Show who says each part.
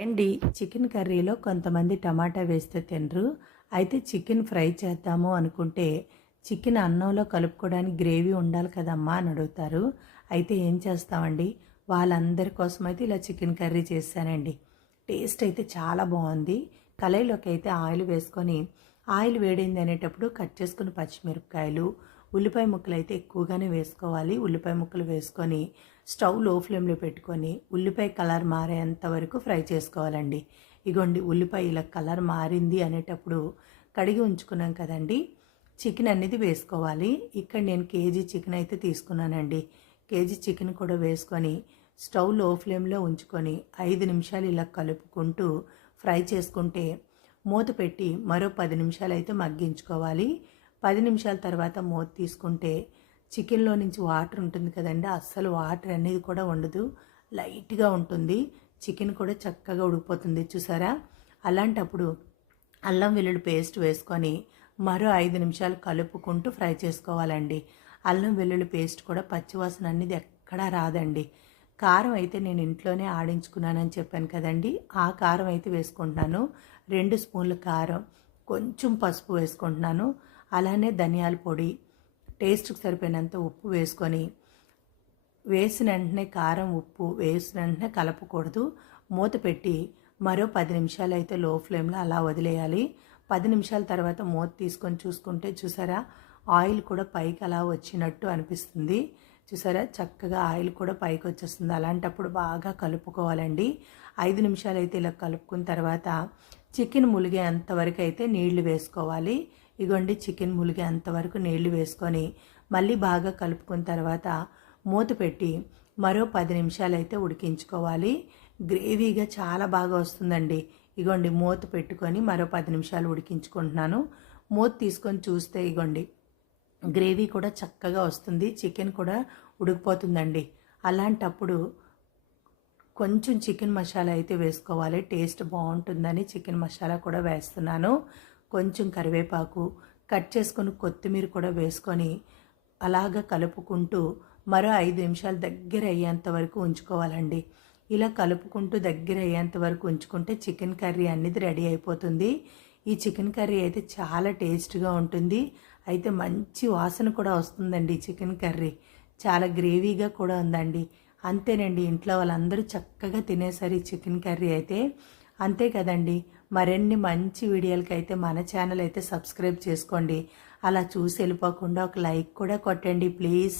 Speaker 1: అండి చికెన్ కర్రీలో కొంతమంది టమాటా వేస్తే తినరు. అయితే చికెన్ ఫ్రై చేద్దాము అనుకుంటే చికెన్ అన్నంలో కలుపుకోవడానికి గ్రేవీ ఉండాలి కదమ్మా అని అడుగుతారు. అయితే ఏం చేస్తామండి? వాళ్ళందరి కోసం అయితే ఇలా చికెన్ కర్రీ చేశానండి. టేస్ట్ అయితే చాలా బాగుంది. కళాయిలోకి అయితే ఆయిల్ వేసుకొని ఆయిల్ వేడింది అనేటప్పుడు కట్ చేసుకున్న పచ్చిమిరపకాయలు ఉల్లిపాయ ముక్కలు అయితే ఎక్కువగానే వేసుకోవాలి. ఉల్లిపాయ ముక్కలు వేసుకొని స్టవ్లో ఫ్లేమ్లో పెట్టుకొని ఉల్లిపాయ కలర్ మారేంత వరకు ఫ్రై చేసుకోవాలండి. ఇగోండి ఉల్లిపాయ ఇలా కలర్ మారింది అనేటప్పుడు కడిగి ఉంచుకున్నాం కదండి. చికెన్ అనేది వేసుకోవాలి. ఇక్కడ నేను కేజీ చికెన్ అయితే తీసుకున్నానండి. కేజీ చికెన్ కూడా వేసుకొని స్టవ్లో ఫ్లేమ్లో ఉంచుకొని ఐదు నిమిషాలు ఇలా కలుపుకుంటూ ఫ్రై చేసుకుంటే మూత పెట్టి మరో పది నిమిషాలు అయితే మగ్గించుకోవాలి. పది నిమిషాల తర్వాత మూత తీసుకుంటే చికెన్లో నుంచి వాటర్ ఉంటుంది కదండి అస్సలు వాటర్ అనేది కూడా ఉండదు. లైట్గా ఉంటుంది. చికెన్ కూడా చక్కగా ఉడికిపోతుంది. చూసారా? అలాంటప్పుడు అల్లం వెల్లుల్లి పేస్ట్ వేసుకొని మరో ఐదు నిమిషాలు కలుపుకుంటూ ఫ్రై చేసుకోవాలండి. అల్లం వెల్లుల్లి పేస్ట్ కూడా పచ్చివాసన అనేది ఎక్కడా రాదండి. కారం అయితే నేను ఇంట్లోనే ఆడించుకున్నానని చెప్పాను కదండి. ఆ కారం అయితే వేసుకుంటున్నాను. రెండు స్పూన్ల కారం కొంచెం పసుపు వేసుకుంటున్నాను. అలానే ధనియాల పొడి టేస్ట్కి సరిపోయినంత ఉప్పు వేసుకొని వేసిన వెంటనే కారం ఉప్పు వేసిన వెంటనే కలపకూడదు. మూత పెట్టి మరో పది నిమిషాలు అయితే లో ఫ్లేమ్లో అలా వదిలేయాలి. పది నిమిషాల తర్వాత మూత తీసుకొని చూసుకుంటే చూసారా ఆయిల్ కూడా పైకి అలా వచ్చినట్టు అనిపిస్తుంది. చూసారా చక్కగా ఆయిల్ కూడా పైకి వచ్చేస్తుంది. అలాంటప్పుడు బాగా కలుపుకోవాలండి. ఐదు నిమిషాలు అయితే ఇలా కలుపుకున్న తర్వాత చికెన్ ములిగే అంతవరకు అయితే నీళ్ళు వేసుకోవాలి. ఇగోండి చికెన్ ములిగే అంతవరకు నీళ్ళు వేసుకొని మళ్ళీ బాగా కలుపుకున్న తర్వాత మూత పెట్టి మరో పది నిమిషాలు అయితే ఉడికించుకోవాలి. గ్రేవీగా చాలా బాగా వస్తుందండి. ఇగోండి మూత పెట్టుకొని మరో పది నిమిషాలు ఉడికించుకుంటున్నాను. మూత తీసుకొని చూస్తే ఇగోండి గ్రేవీ కూడా చక్కగా వస్తుంది. చికెన్ కూడా ఉడికిపోతుందండి. అలాంటప్పుడు కొంచెం చికెన్ మసాలా అయితే వేసుకోవాలి. టేస్ట్ బాగుంటుందని చికెన్ మసాలా కూడా వేస్తున్నాను. కొంచెం కరివేపాకు కట్ చేసుకొని కొత్తిమీర కూడా వేసుకొని అలాగ కలుపుకుంటూ మరో ఐదు నిమిషాలు దగ్గర అయ్యేంత వరకు ఉంచుకోవాలండి. ఇలా కలుపుకుంటూ దగ్గర అయ్యేంత వరకు ఉంచుకుంటే చికెన్ కర్రీ అనేది రెడీ అయిపోతుంది. ఈ చికెన్ కర్రీ అయితే చాలా టేస్ట్గా ఉంటుంది. అయితే మంచి వాసన కూడా వస్తుందండి చికెన్ కర్రీ. చాలా గ్రేవీగా కూడా ఉందండి. అంతేనండి ఇంట్లో వాళ్ళందరూ చక్కగా తినేసరి చికెన్ కర్రీ అయితే. అంతే కదండి మరిన్ని మంచి వీడియోలకి అయితే మన ఛానల్ అయితే సబ్స్క్రైబ్ చేసుకోండి. అలా చూసి వెళ్ళిపోకుండా ఒక లైక్ కూడా కొట్టండి ప్లీజ్.